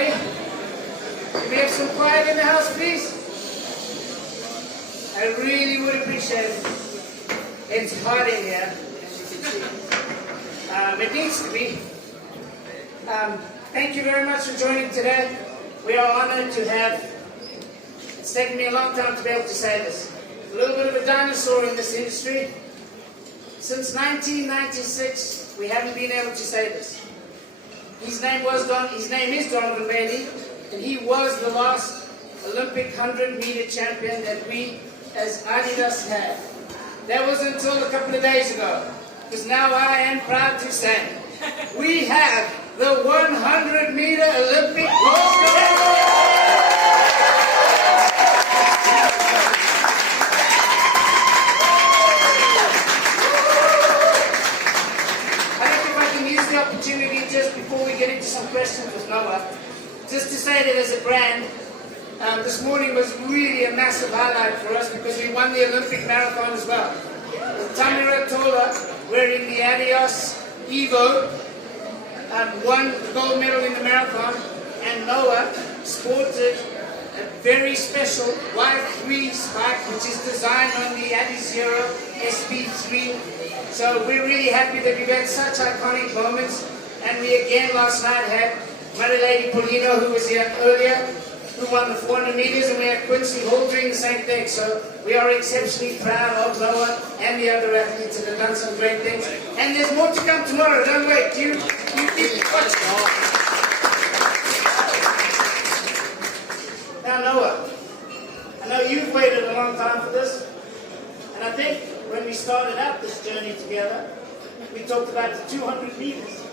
everybody. Can we have some quiet in the house, please? I really would appreciate it. It's hot in here, as you can see. It needs to be. Thank you very much for joining today. We are honored to have, it's taken me a long time to be able to say this, a little bit of a dinosaur in this industry. Since 1996, we haven't been able to say this. His name is Donovan Bailey, and he was the last Olympic 100-meter champion that we as Adidas had. That was until a couple of days ago, because now I am proud to say we have the 100-meter Olympic gold medal. Opportunity just before we get into some questions with Noah, just to say that as a brand, this morning was really a massive highlight for us because we won the Olympic marathon as well. Tamira Tola, wearing the Adios Evo, won the gold medal in the marathon, and Noah sported a very special Y3 spike, which is designed on the Adizero SP3. So we're really happy that we've had such iconic moments. And we again last night had Mother Lady Paulino, who was here earlier, who won the 400 meters, and we had Quincy Hall doing the same thing. So we are exceptionally proud of Noah and the other athletes that have done some great things. And there's more to come tomorrow. Don't wait. You keep watching. Now Noah, I know you've waited a long time for this, and I think when we started out this journey together, we talked about the 200 meters.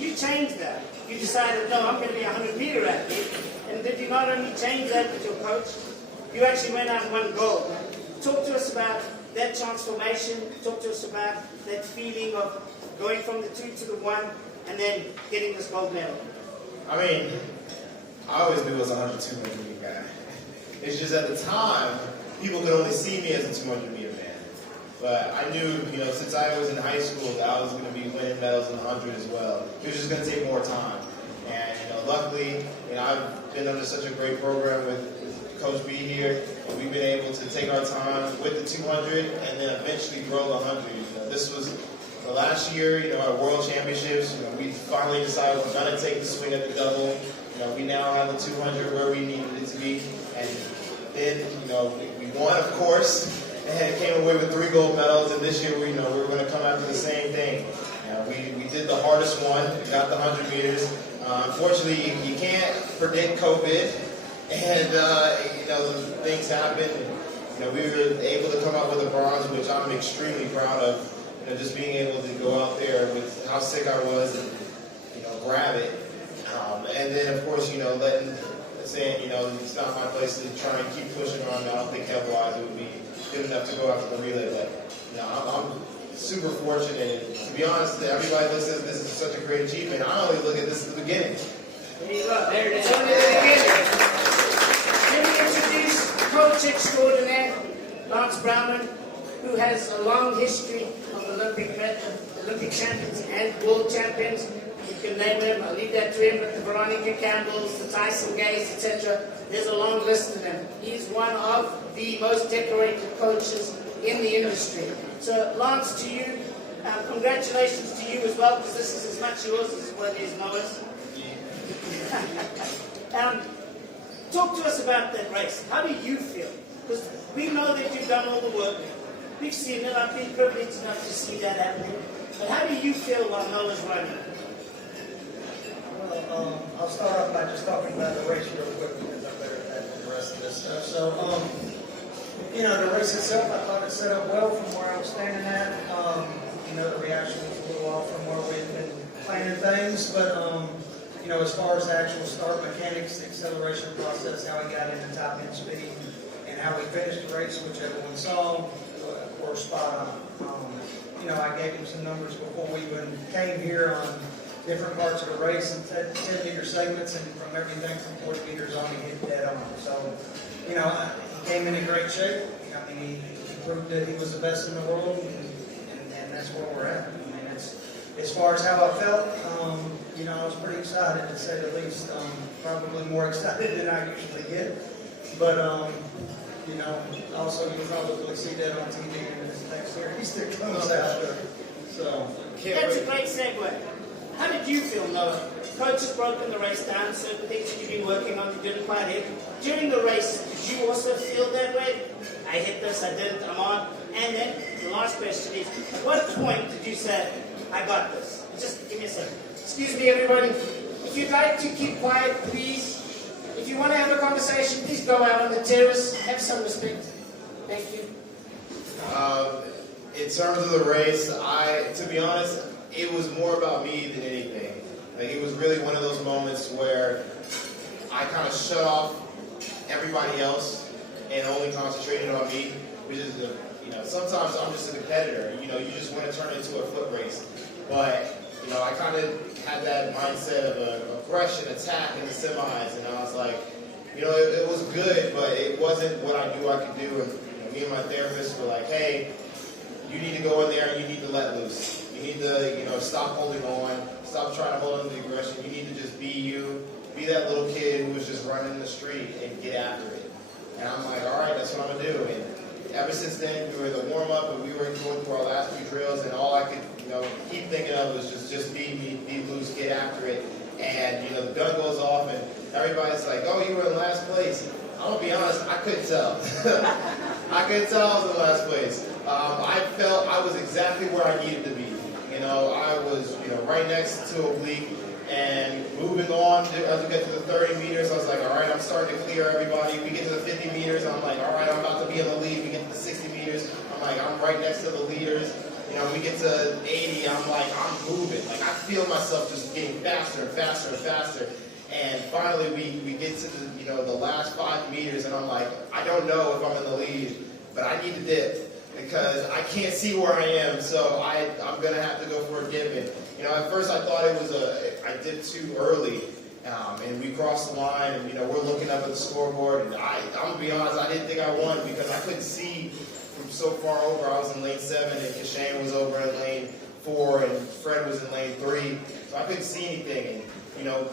You changed that. You decided, no, I'm going to be a 100-meter athlete. And did you not only change that with your coach, you actually went out and won gold. Talk to us about that transformation. Talk to us about that feeling of going from the 2 to the 1 and then getting this gold medal. I mean, I always knew I was a 200-meter guy. It's just at the time, people could only see me as a 200-meter man. But I knew, since I was in high school, that I was going to be winning medals in the 100 as well. It was just going to take more time. And, luckily, I've been under such a great program with Coach B here. And we've been able to take our time with the 200 and then eventually grow the 100. This was the last year, our World Championships. We finally decided we're going to take the swing at the double. We now have the 200 where we needed it to be. And then, we won, of course. And came away with 3 gold medals, and this year we're going to come after the same thing. We did the hardest one, we got the 100 meters. Unfortunately, you can't predict COVID, and things happen. We were able to come out with a bronze, which I'm extremely proud of. Just being able to go out there with how sick I was and grab it, and then of course saying it's not my place to try and keep pushing on. I don't think health-wise it would be good enough to go after the relay, but I'm super fortunate. And to be honest, everybody looks at this as such a great achievement. I only look at this as the beginning. There you go. There it is. Only the beginning. Let me introduce coach extraordinaire, Lance Browman, who has a long history of Olympic champions and world champions. You can name them. I'll leave that to him. But the Veronica Campbells, the Tyson Gays, etc. There's a long list of them. He's one of the most decorated coaches in the industry. So, Lance, to you, congratulations to you as well, because this is as much yours as what is Noah's. Talk to us about that race. How do you feel? Because we know that you've done all the work. We've seen it. I've been privileged enough to see that happening. But how do you feel while Noah's running? Well, I'll start off by just talking about the race real quick because I'm better at the rest of this stuff. So, the race itself, I thought it set up well from where I was standing at. The reaction was a little off from where we've been planning things, but as far as the actual start mechanics, the acceleration process, how we got into top end speed, and how we finished the race, which everyone saw, were spot on. I gave him some numbers before we even came here on different parts of the race and 10-meter segments, and from everything from 40 meters on, he hit dead on. So, he came in great shape. He proved that he was the best in the world, and that's where we're at. As far as how I felt, you know, I was pretty excited to say the least. Probably more excited than I usually get. But, you know, also you probably see that on TV in this next series that comes out. So, That's a great segue. How did you feel, Noah? Coach has broken the race down, certain things that you've been working on, you didn't quite hit. During the race, did you also feel that way? I hit this, I didn't, I'm on. And then the last question is, at what point did you say, I got this? Just give me a second. Excuse me, everybody. If you'd like to keep quiet, please. If you want to have a conversation, please go out on the terrace. Have some respect. Thank you. In terms of the race, to be honest, it was more about me than anything. Like, it was really one of those moments where I kind of shut off everybody else and only concentrated on me, which is, you know, sometimes I'm just a competitor. You know, you just want to turn it into a foot race. But, you know, I kind of had that mindset of aggression, attack in the semis, and I was like, you know, it was good, but it wasn't what I knew I could do. And you know, me and my therapist were like, hey, you need to go in there and you need to let loose. You need to, you know, stop holding on, stop trying to hold on to the aggression. You need to just be you, be that little kid who was just running the street and get after it. And I'm like, all right, that's what I'm gonna do. And ever since then, we were the warm up, and we were going through our last few drills, and all I could, you know, keep thinking of was just be me, be loose, get after it. And you know, the gun goes off, and everybody's like, "Oh, you were in last place." I'm gonna be honest, I couldn't tell. I couldn't tell I was in last place. I felt I was exactly where I needed to be. You know, I was, you know, right next to oblique, and moving on as we get to the 30 meters, I was like, all right, I'm starting to clear everybody. We get to the 50 meters, I'm like, all right, I'm about to be in the lead. We get to the 60 meters, I'm like, I'm right next to the leaders. You know, we get to 80, I'm like, I'm moving. Like, I feel myself just getting faster and faster and faster. And finally, we get to the, you know, the last 5 meters, and I'm like, I don't know if I'm in the lead, but I need to dip because I can't see where I am, so I'm going to have to go for a dip. And, you know, at first I thought it was I dipped too early, and we crossed the line, and, you know, we're looking up at the scoreboard, and I'm going to be honest, I didn't think I won because I couldn't see from so far over. I was in lane 7, and Kashane was over in lane 4, and Fred was in lane 3, so I couldn't see anything. And, you know,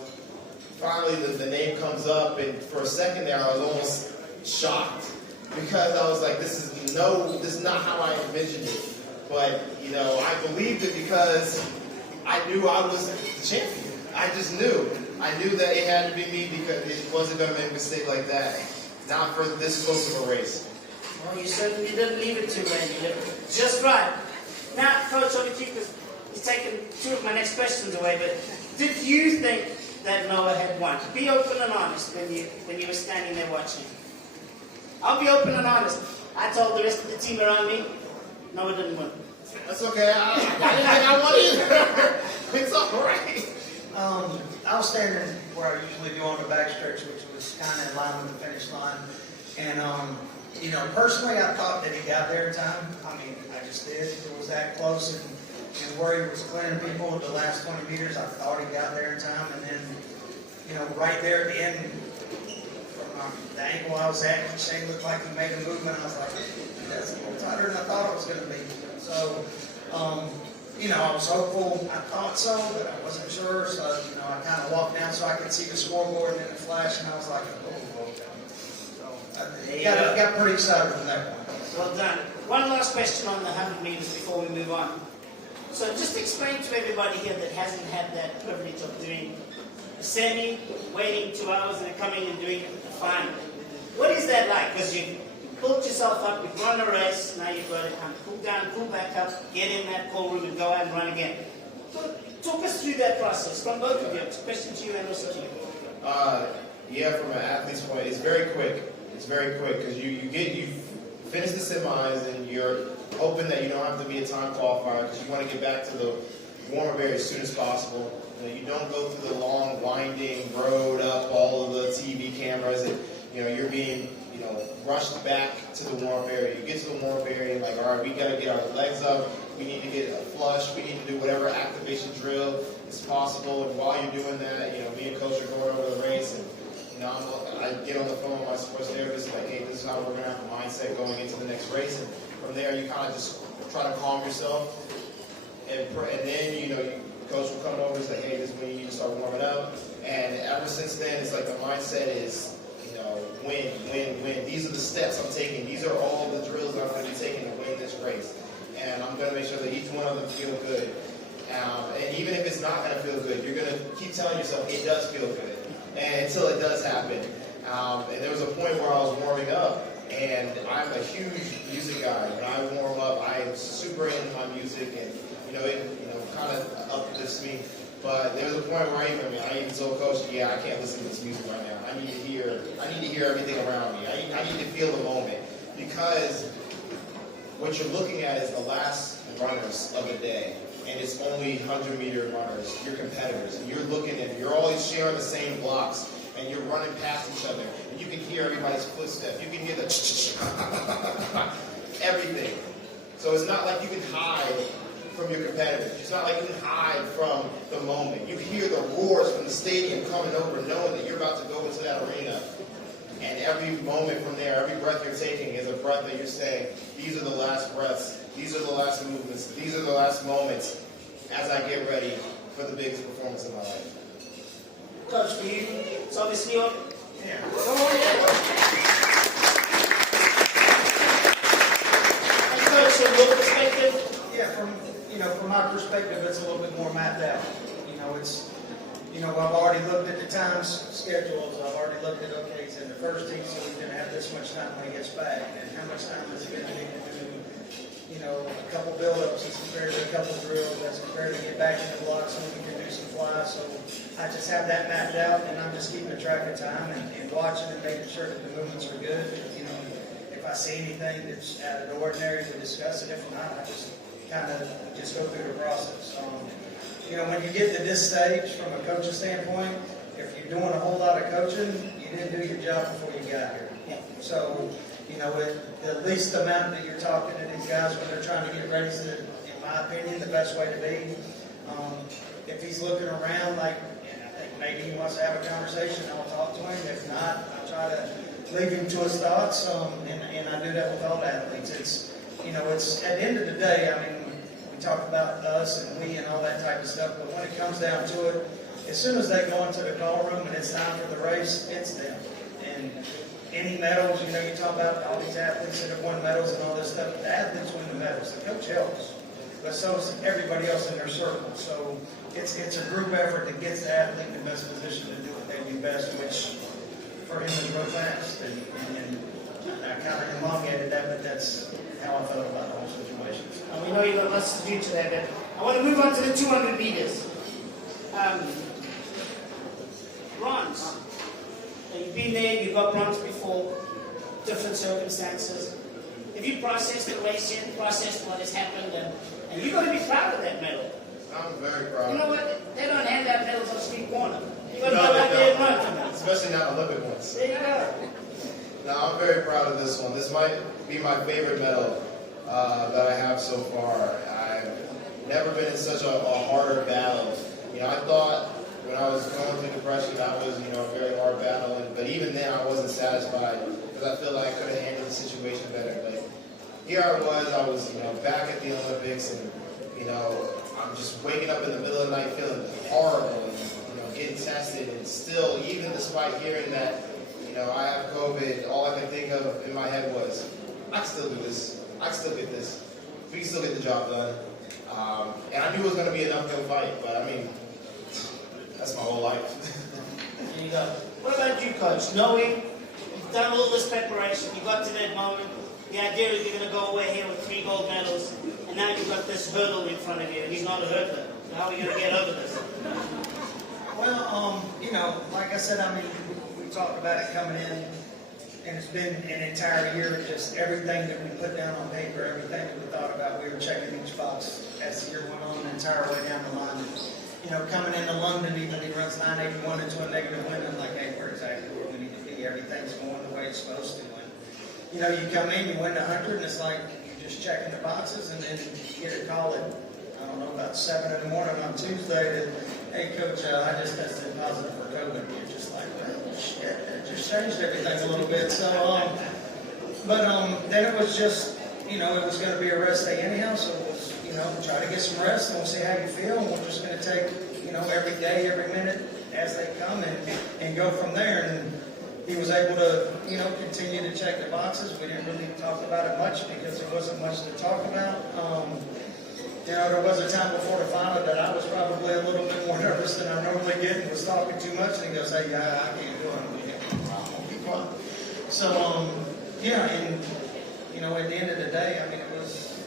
finally the name comes up, and for a second there, I was almost shocked because I was like, this is not how I envisioned it. But, you know, I believed it because I knew I was the champion. I just knew. I knew that it had to be me because it wasn't going to make a mistake like that. Not for this close of a race. Well, you certainly didn't leave it too late. You did just right. Now, Coach, over to you, because he's taken 2 of my next questions away, but did you think that Noah had won? Be open and honest when you were standing there watching. I'll be open and honest. I told the rest of the team around me, Noah didn't win. That's okay. I didn't think I won either. It's all right. I was standing where I usually do on the backstretch, which was kind of in line with the finish line. And, you know, personally, I thought that he got there in time. I mean, I just did. It was that close. And where he was clearing people at the last 20 meters, I thought he got there in time. And then, you know, right there at the end, from the angle I was at, Shane looked like he made a movement. I was like, that's a little tighter than I thought it was going to be. So, you know, I was hopeful. I thought so, but I wasn't sure. So, you know, I kind of walked down so I could see the scoreboard and then it flashed, and I was like, oh, okay. So, I got pretty excited from that point. Well done. One last question on the 100 meters before we move on. So just explain to everybody here that hasn't had that privilege of doing a semi, waiting 2 hours, and then coming and doing a final. What is that like? Because you built yourself up, you've run a race, now you've got to kind of cool down, cool back up, get in that call room and go out and run again. Talk us through that process from both of you. It's a question to you and also to you. Yeah, from an athlete's point, it's very quick. It's very quick because you finish the semis and you're hoping that you don't have to be a time qualifier because you want to get back to the warm-up area as soon as possible. You don't go through the long, winding road up all of the TV cameras and, you know, you're being, you know, rushed back to the warm-up area. You get to the warm-up area and like, all right, we got to get our legs up. We need to get a flush. We need to do whatever activation drill is possible. And while you're doing that, you know, me and Coach are going over the race and, you know, I get on the phone with my sports therapist like, hey, this is how we're going to have a mindset going into the next race. And from there, you kind of just try to calm yourself. And then, you know, you coach will come over and say, hey, this is when you need to start warming up. And ever since then, it's like the mindset is, win, win, win. These are the steps I'm taking. These are all the drills that I'm going to be taking to win this race. And I'm going to make sure that each one of them feel good. And even if it's not going to feel good, you're going to keep telling yourself it does feel good. And until it does happen. And there was a point where I was warming up, and I'm a huge music guy. When I warm up, I am super into my music, and it kind of uplifts me. But there was a point where I even told Coach, yeah, I can't listen to this music right now. I need to hear everything around me. I need to feel the moment, because what you're looking at is the last runners of the day, and it's only 100-meter runners, your competitors, and you're always sharing the same blocks, and you're running past each other, and you can hear everybody's footsteps. You can hear the everything. So it's not like you can hide from your competitors. It's not like you can hide from the moment. You hear the roars from the stadium coming over, knowing that you're about to go into that arena. And every moment from there, every breath you're taking is a breath that you're saying, these are the last breaths, these are the last movements, these are the last moments as I get ready for the biggest performance of my life. Coach, for you, it's obviously on. Yeah. Oh, yeah. And Coach, from your perspective? Yeah, from my perspective, it's a little bit more mapped out. I've already looked at the times schedules. I've already looked at, okay, he's in the first team, so he's going to have this much time when he gets back. And how much time is he going to need to do, a couple build-ups as compared to a couple drills, as compared to get back in the block so we can do some flies. So I just have that mapped out, and I'm just keeping a track of time and watching and making sure that the movements are good. If I see anything that's out of the ordinary, we discuss it. If not, I just kind of just go through the process. When you get to this stage, from a coaching standpoint, if you're doing a whole lot of coaching, you didn't do your job before you got here. So, with the least amount that you're talking to these guys when they're trying to get ready is, in my opinion, the best way to be. If he's looking around, I think maybe he wants to have a conversation, I'll talk to him. If not, I'll try to leave him to his thoughts, and I do that with all athletes. It's at the end of the day, we talk about us and we and all that type of stuff, but when it comes down to it, as soon as they go into the call room and it's time for the race, it's them. And any medals, you talk about all these athletes that have won medals and all this stuff, the athletes win the medals, the coach helps, but so is everybody else in their circle. So it's a group effort that gets the athlete in the best position to do what they do best, which for him is real fast. And I kind of elongated that, but that's how I felt about the whole situation. We know you've got lots to do today, but I want to move on to the 200 meters. Bronze. You've been there, you've got bronze before, different circumstances. Have you processed the race yet, processed what has happened, and you've got to be proud of that medal? I'm very proud. You know what? They don't hand out medals on street corner. You've got to go out there and run for them. Especially not Olympic ones. There you go. Now, I'm very proud of this one. This might be my favorite medal that I have so far. I've never been in such a harder battle. I thought when I was going through depression, that was, a very hard battle. But even then, I wasn't satisfied because I feel like I could have handled the situation better. But here I was, back at the Olympics, and, I'm just waking up in the middle of the night feeling horrible and, getting tested. And still, even despite hearing that, I have COVID, all I could think of in my head was, I can still do this. I can still get this. We can still get the job done. And I knew it was going to be an uphill fight, but that's my whole life. There you go. What about you, Coach? Knowing you've done all this preparation, you got to that moment, the idea is you're going to go away here with 3 gold medals, and now you've got this hurdle in front of you, and he's not a hurdler. So how are we going to get over this? Well, like I said, we talked about it coming in, and it's been an entire year of just everything that we put down on paper, everything that we thought about, we were checking each box as the year went on, the entire way down the line. Coming into London, even he runs 981 into a negative win, I'm like, hey, we're exactly where we need to be. Everything's going the way it's supposed to. And, you come in, you win 100, and it's like you're just checking the boxes, and then you get a call at, about 7 in the morning on Tuesday that, hey, Coach, I just tested positive for COVID. And you're just like, well, shit, it just changed everything a little bit. So, but then it was just, it was going to be a rest day anyhow, so it was, try to get some rest, and we'll see how you feel, and we're just going to take, every day, every minute as they come and go from there. And he was able to, continue to check the boxes. We didn't really talk about it much because there wasn't much to talk about. There was a time before the final that I was probably a little bit more nervous than I normally get and was talking too much. And he goes, hey, yeah, I can't do it. I'm going to be quiet. So, at the end of the day, I mean, it was,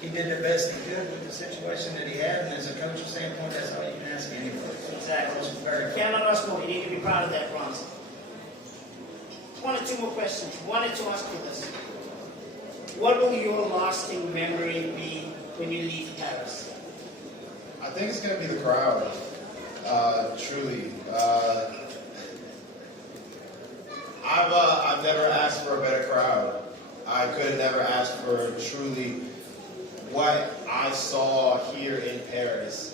he did the best he could with the situation that he had. And as a coach's standpoint, that's all you can ask anybody. Exactly. It was very good. Cannot ask more. You need to be proud of that bronze. One or two more questions. Wanted to ask you this. What will your lasting memory be when you leave Paris? I think it's going to be the crowd. Truly. I've never asked for a better crowd. I could have never asked for truly what I saw here in Paris.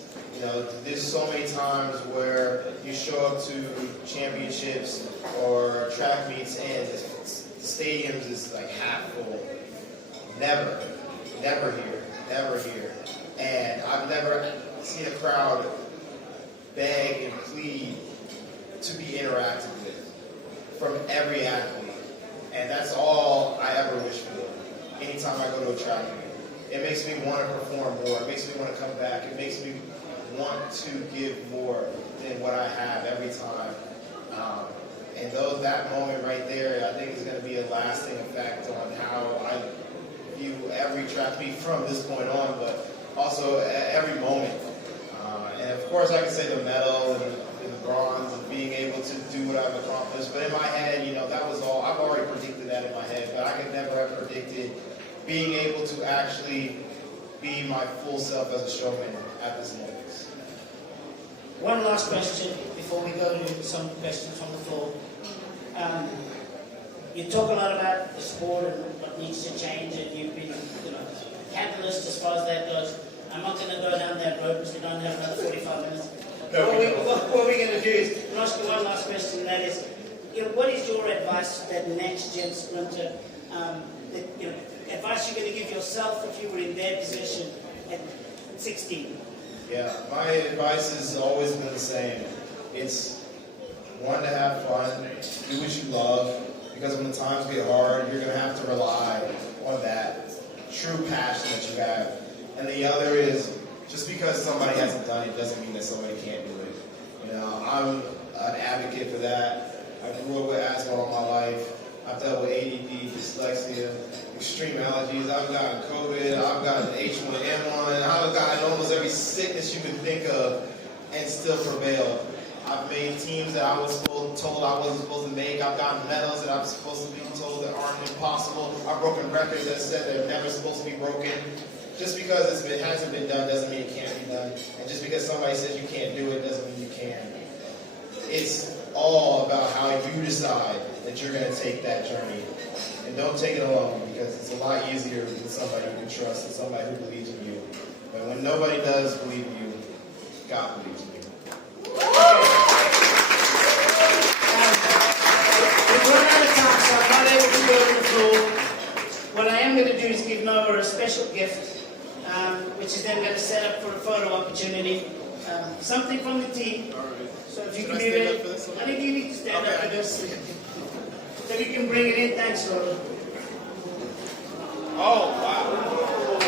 There's so many times where you show up to championships or track meets and the stadiums is like half full. Never here. And I've never seen a crowd beg and plead to be interacted with from every athlete. And that's all I ever wish for anytime I go to a track meet. It makes me want to perform more. It makes me want to come back. It makes me want to give more than what I have every time. And that moment right there, I think is going to be a lasting effect on how I view every track meet from this point on, but also every moment. And of course, I can say the medal and the bronze and being able to do what I've accomplished. But in my head, that was all. I've already predicted that in my head, but I could never have predicted being able to actually be my full self as a showman at this moment. One last question before we go to some questions from the floor. You talk a lot about the sport and what needs to change, and you've been, catalyst as far as that goes. I'm not going to go down that road because we don't have another 45 minutes. What we're going to do is ask you one last question, and that is, what is your advice to that next gen sprinter? Advice you're going to give yourself if you were in their position at 16? Yeah, my advice has always been the same. It's one, to have fun, do what you love, because when the times get hard, you're going to have to rely on that true passion that you have. And the other is, just because somebody hasn't done it doesn't mean that somebody can't do it. I'm an advocate for that. I grew up with asthma all my life. I've dealt with ADD, dyslexia, extreme allergies. I've gotten COVID. I've gotten H1N1. I've gotten almost every sickness you could think of and still prevailed. I've made teams that I was told I wasn't supposed to make. I've gotten medals that I'm supposed to be told that aren't impossible. I've broken records that said they're never supposed to be broken. Just because it hasn't been done doesn't mean it can't be done. And just because somebody says you can't do it doesn't mean you can. It's all about how you decide that you're going to take that journey. And don't take it alone, because it's a lot easier with somebody you can trust and somebody who believes in you. But when nobody does believe in you, God believes in you. We've run out of time, so I'm not able to go to the floor. What I am going to do is give Noah a special gift, which is then going to set up for a photo opportunity. Something from the team. So if you can be ready, I think you need to stand up for this. So you can bring it in. Thanks, Noah. Oh, wow.